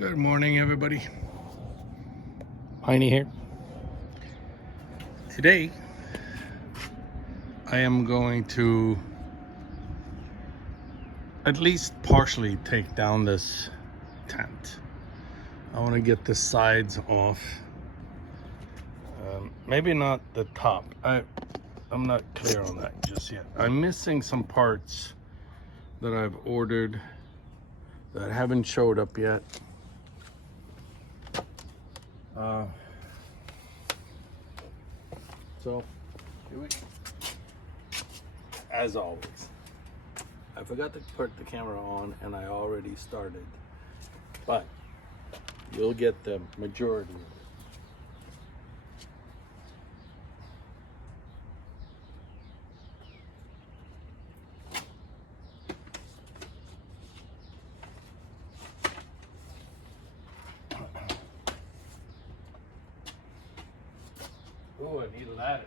Good morning, everybody. Piney here. Today, I am going to at least partially take down this tent. I want to get the sides off. Maybe not the top. I'm not clear on that just yet. I'm missing some parts that I've ordered that haven't showed up yet. So here we go. As always, I forgot to put the camera on and I already started, but you'll get the majority of it. Oh, I need a ladder.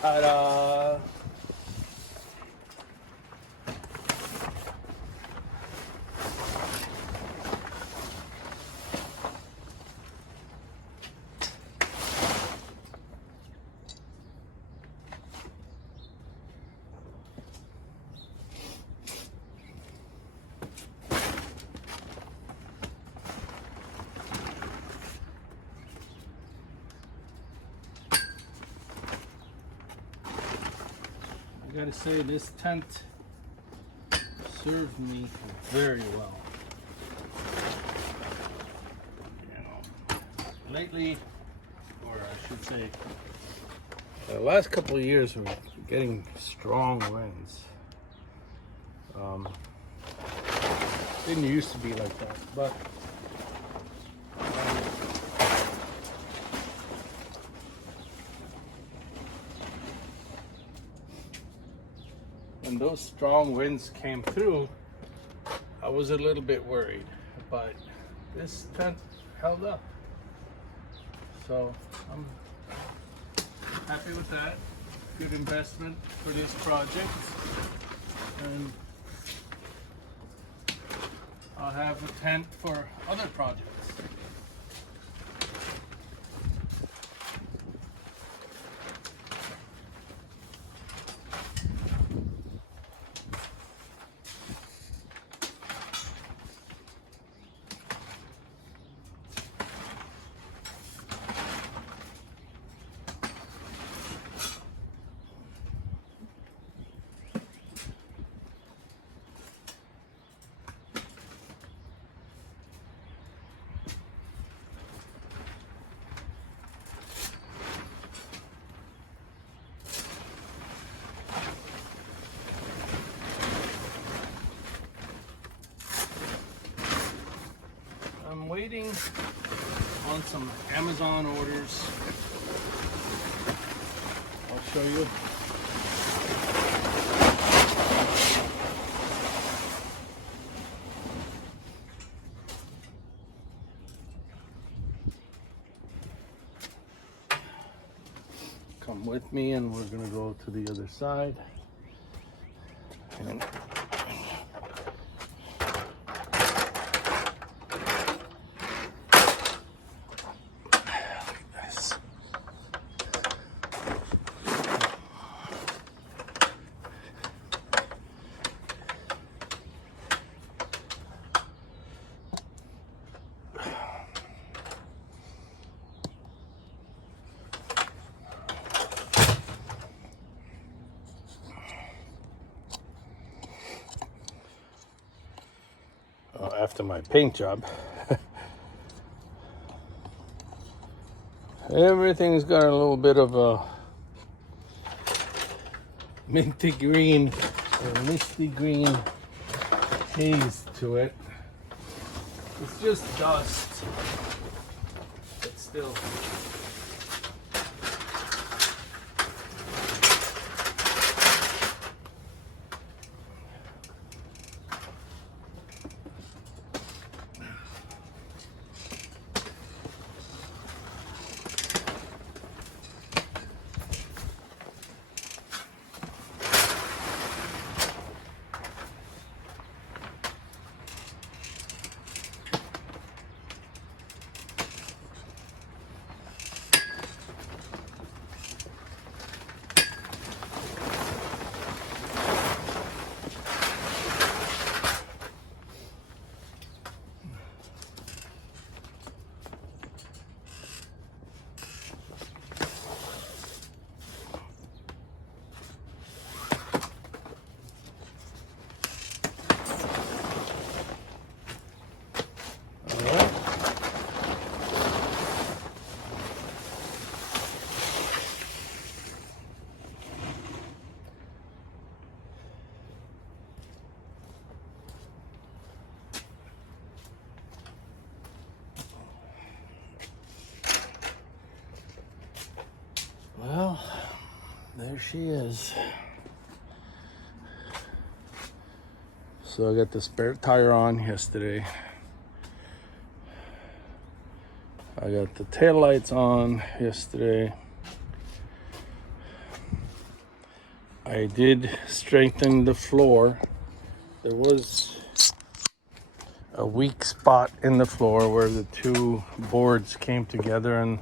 Ta-da! I gotta say, this tent served me very well. You know, lately, or I should say, the last couple of years, we're getting strong winds. Didn't used to be like that, but when those strong winds came through, I was a little bit worried, but this tent held up. So I'm happy with that. Good investment for this project. And I'll have a tent for other projects. I'm waiting on some Amazon orders. I'll show you. with me, and we're gonna go to the other side. And after my paint job, everything's got a little bit of a minty green or misty green haze to it. It's just dust, but still. Well, there she is. So I got the spare tire on yesterday. I got the tail lights on yesterday. I did strengthen the floor. There was a weak spot in the floor where the two boards came together, and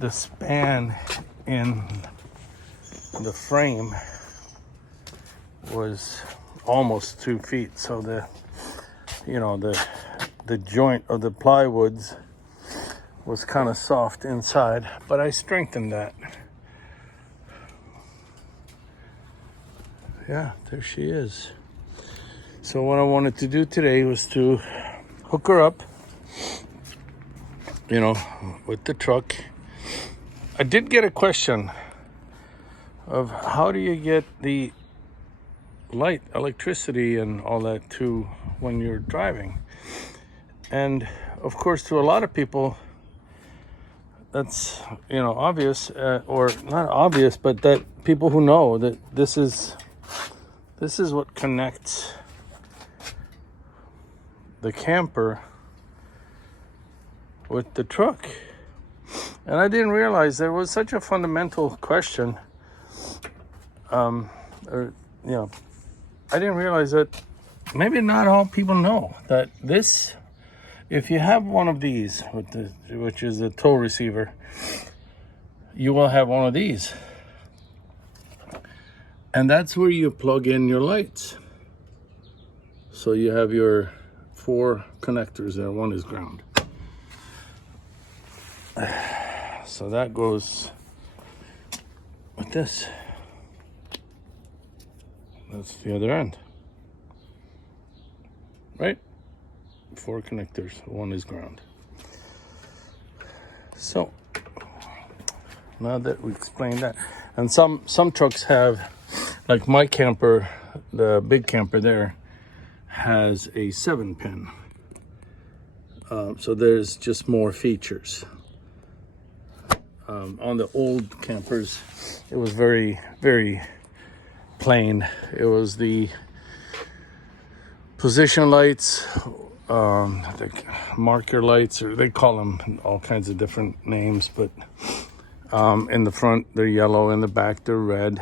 the span in the frame was almost 2 feet. So the joint of the plywoods was kind of soft inside, but I strengthened that. Yeah, there she is. So what I wanted to do today was to hook her up, with the truck. I did get a question of how do you get the light, electricity, and all that to when you're driving. And of course, to a lot of people, that's obvious, or not obvious, but that people who know that this is what connects the camper with the truck. And I didn't realize there was such a fundamental question. I didn't realize that maybe not all people know that this, if you have one of these, which is a tow receiver, you will have one of these. And that's where you plug in your lights. So you have your 4 connectors there. One is ground. So that goes with this. That's the other end. Right? 4 connectors. One is ground. So now that we explained that, and some trucks have, like my camper, the big camper there, has a 7-pin. So there's just more features. On the old campers, it was very, very plain. It was the position lights, the marker lights, or they call them all kinds of different names, but In the front, they're yellow. In the back, they're red.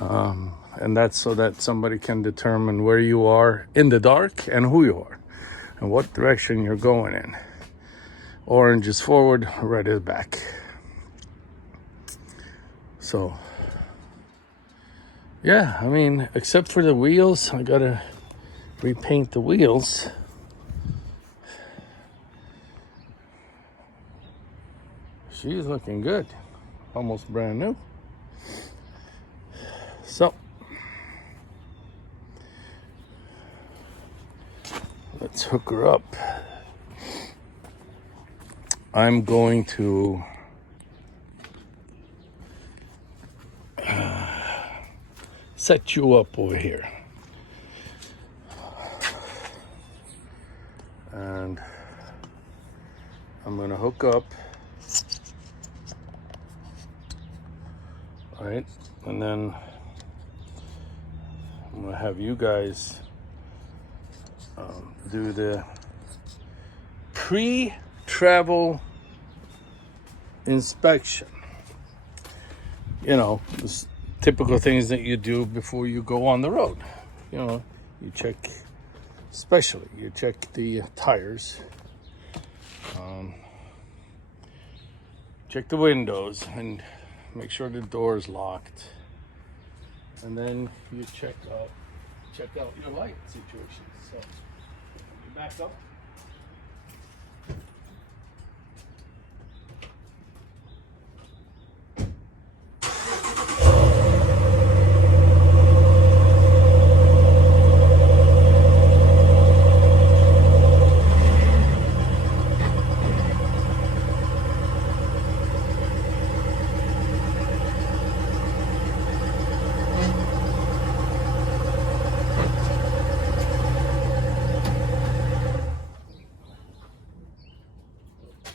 And that's so that somebody can determine where you are in the dark and who you are and what direction you're going in. Orange is forward, red is back. So, yeah, I mean, except for the wheels, I gotta repaint the wheels. She's looking good, almost brand new. So, let's hook her up. I'm going to set you up over here. And I'm gonna hook up. All right, and then I'm gonna have you guys do the pre-travel inspection. You know, the typical things that you do before you go on the road. You know, you check, especially you check the tires, check the windows, and make sure the door is locked. And then you check out your light situation. So you back up.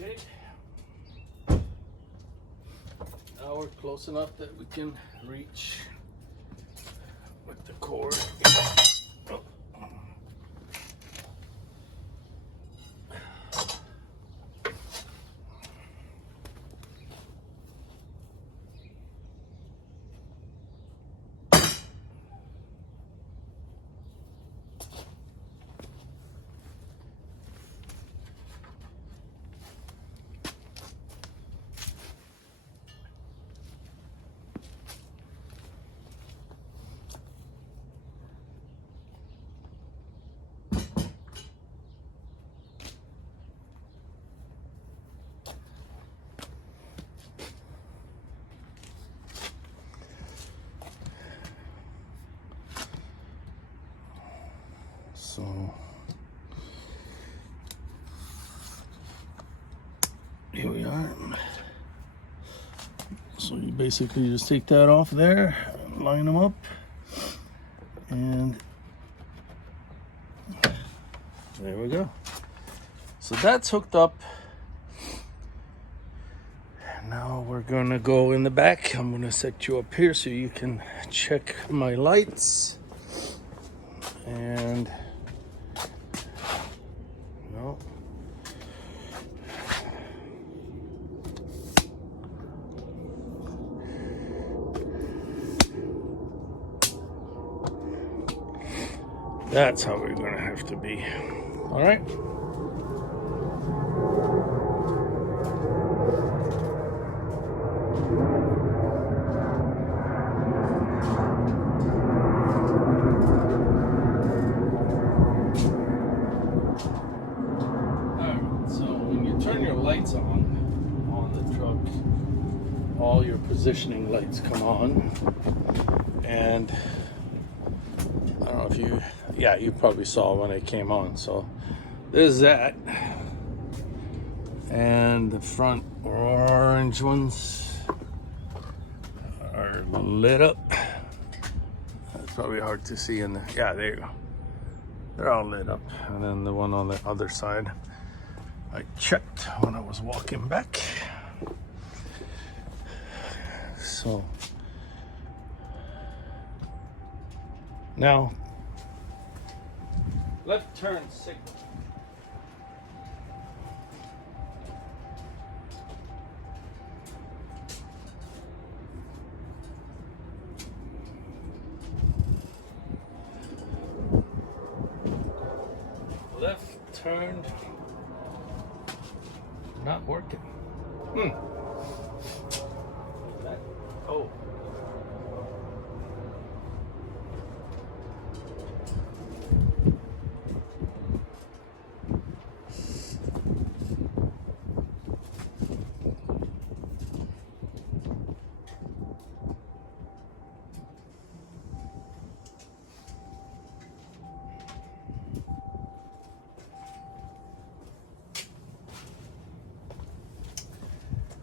Okay. Now we're close enough that we can reach with the cord. Oh. So here we are. So you basically just take that off there, line them up, and there we go. So that's hooked up. Now we're gonna go in the back. I'm gonna set you up here so you can check my lights. And no. That's how we're gonna have to be. All right. Lights on the truck, all your positioning lights come on, and I don't know if you probably saw when they came on. So there's that, and the front orange ones are lit up. It's probably hard to see in the, yeah, there you go, they're all lit up. And then the one on the other side, I checked when I was walking back. So now left turn signal. turned, not working. Oh.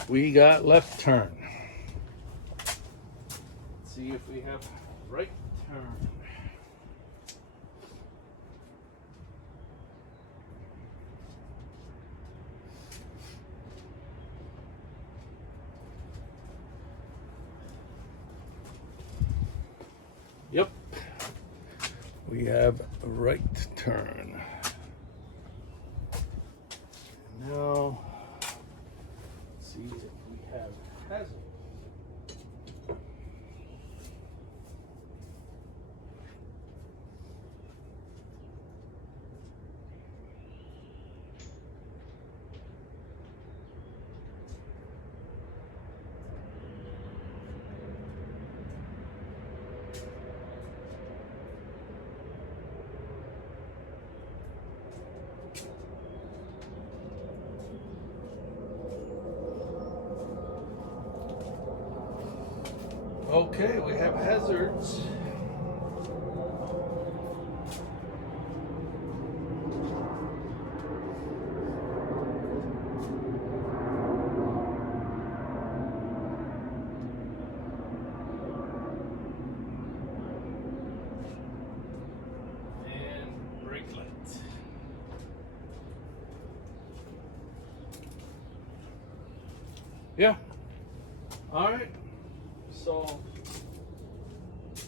We got left turn. Let's see if we have right turn. Yep, we have a right turn. Now, let's see if we have hazard. Okay, we have hazards. And brake light. Yeah. All right. So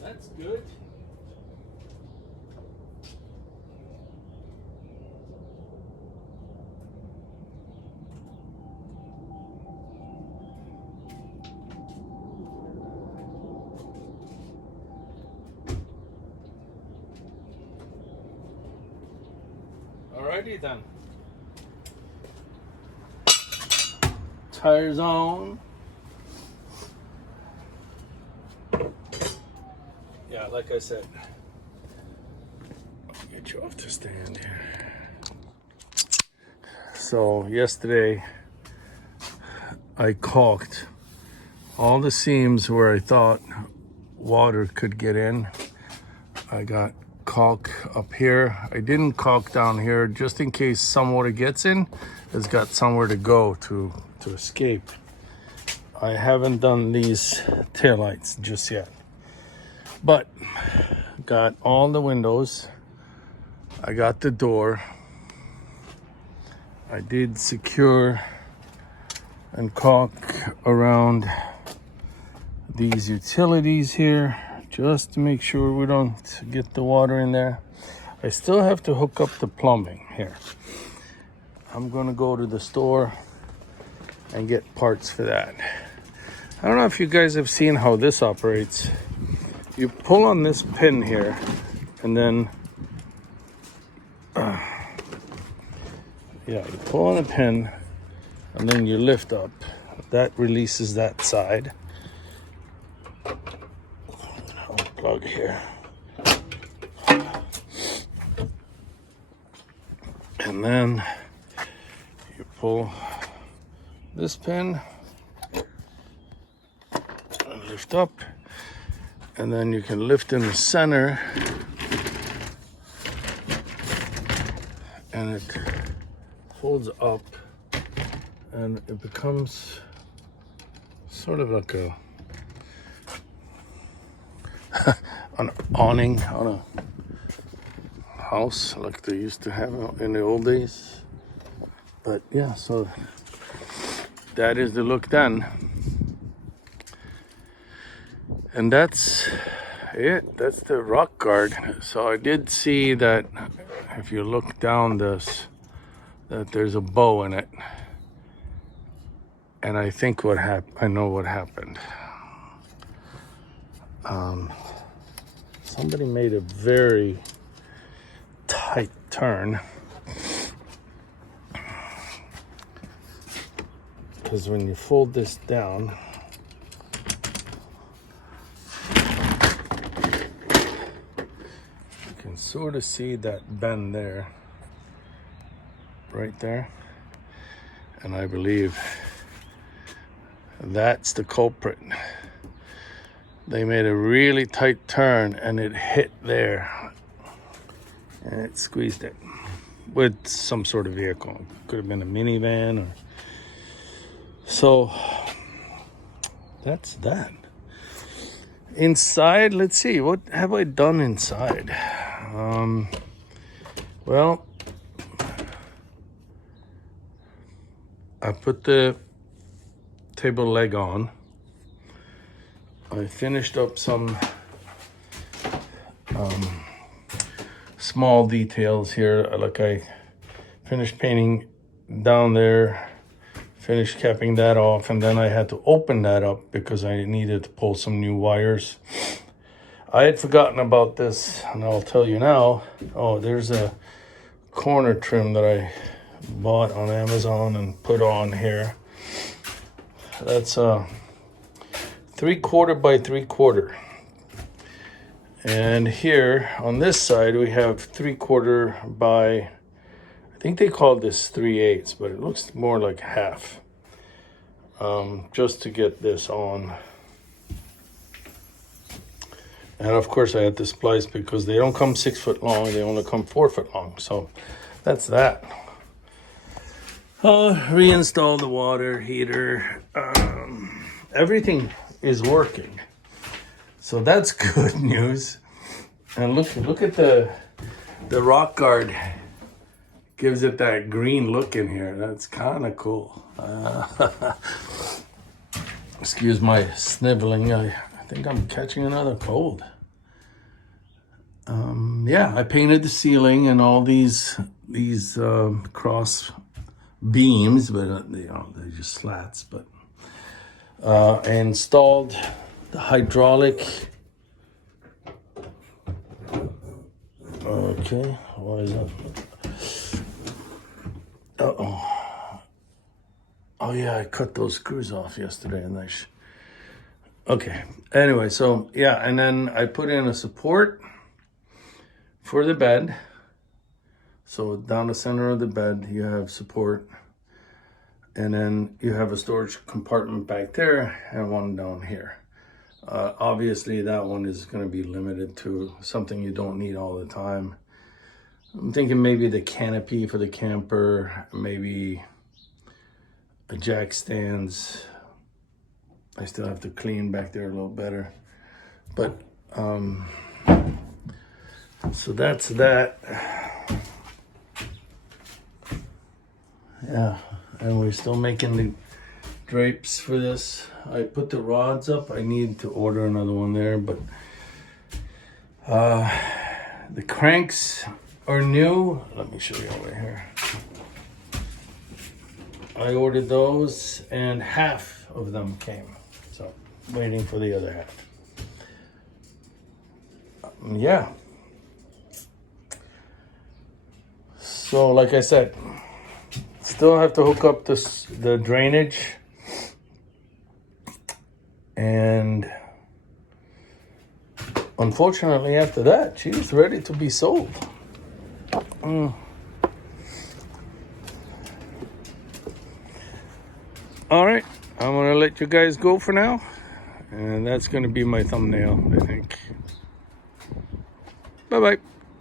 that's good. Alrighty then. Tires on. Yeah, like I said, I'll get you off the stand here. So yesterday I caulked all the seams where I thought water could get in. I got caulk up here. I didn't caulk down here just in case some water gets in. It's got somewhere to go to escape. I haven't done these taillights just yet. But got all the windows. I got the door. I did secure and caulk around these utilities here just to make sure we don't get the water in there. I still have to hook up the plumbing here. I'm gonna go to the store and get parts for that. I don't know if you guys have seen how this operates. You pull on this pin here and then you pull on the pin and then you lift up. That releases that side. I'll plug here. And then you pull this pin and lift up. And then you can lift in the center and it folds up and it becomes sort of like an awning on a house like they used to have in the old days. But yeah, so that is the look then. And that's it. That's the rock guard. So I did see that if you look down this, that there's a bow in it. And I think I know what happened. Somebody made a very tight turn because when you fold this down, you can sort of see that bend there, right there. And I believe that's the culprit. They made a really tight turn and it hit there and it squeezed it with some sort of vehicle. Could have been a minivan or so. That's that. Inside, let's see, what have I done inside? Well, I put the table leg on. I finished up some small details here. Like I finished painting down there, finished capping that off, and then I had to open that up because I needed to pull some new wires. I had forgotten about this, and I'll tell you now. Oh, there's a corner trim that I bought on Amazon and put on here. That's 3/4 by 3/4, and here on this side we have 3/4 by, I think they call this 3/8, but it looks more like half, just to get this on. And of course I had to splice because they don't come 6 foot long, they only come 4 foot long. So that's that. Reinstall the water heater. Everything is working, so that's good news. And look at the rock guard. Gives it that green look in here. That's kind of cool. Excuse my sniveling. I think I'm catching another cold. Yeah, I painted the ceiling and all these cross beams, but you know, they're just slats. But I installed the hydraulic. Okay, why is that? Oh yeah, I cut those screws off yesterday, and okay. Anyway, so yeah, and then I put in a support for the bed. So down the center of the bed, you have support. And then you have a storage compartment back there and one down here. Obviously, that one is going to be limited to something you don't need all the time. I'm thinking maybe the canopy for the camper, maybe a jack stands. I still have to clean back there a little better. But, so that's that. Yeah, and we're still making the drapes for this. I put the rods up. I need to order another one there, but the cranks are new. Let me show you over here. I ordered those and half of them came. So waiting for the other half. Yeah. So like I said, still have to hook up the drainage, and unfortunately after that she's ready to be sold. All right, I'm gonna let you guys go for now, and that's gonna be my thumbnail, I think. Bye bye.